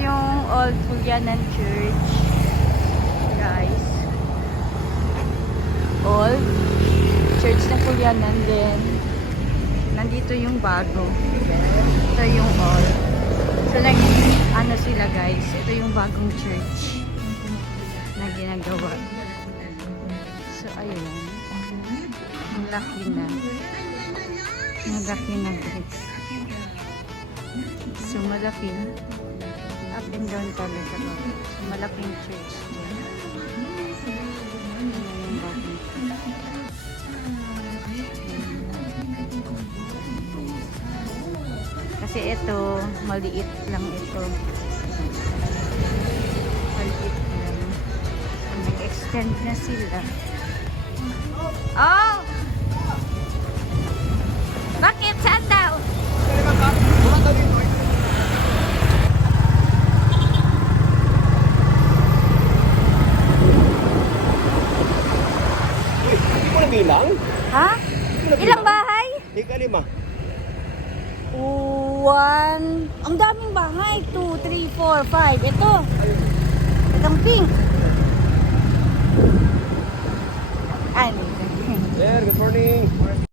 yung Old Julianan Church. Guys. Old Church ng Julianan din. Nandito yung bago. Ito yung old. So ano sila guys. Ito yung bagong church na ginagawa. So ayun. Ang laki na. Ang laki na guys. So malaki. Up and down talaga. So malaking church. Kasi ito, maliit lang ito. Maliit lang. Nag-extend na sila. Oh! Bakit? Saan daw? Hindi mo na bilang? Ha? Ilang bahay? Ika-5. 1. Ang daming bahay. 2, 3, 4, 5. Ito.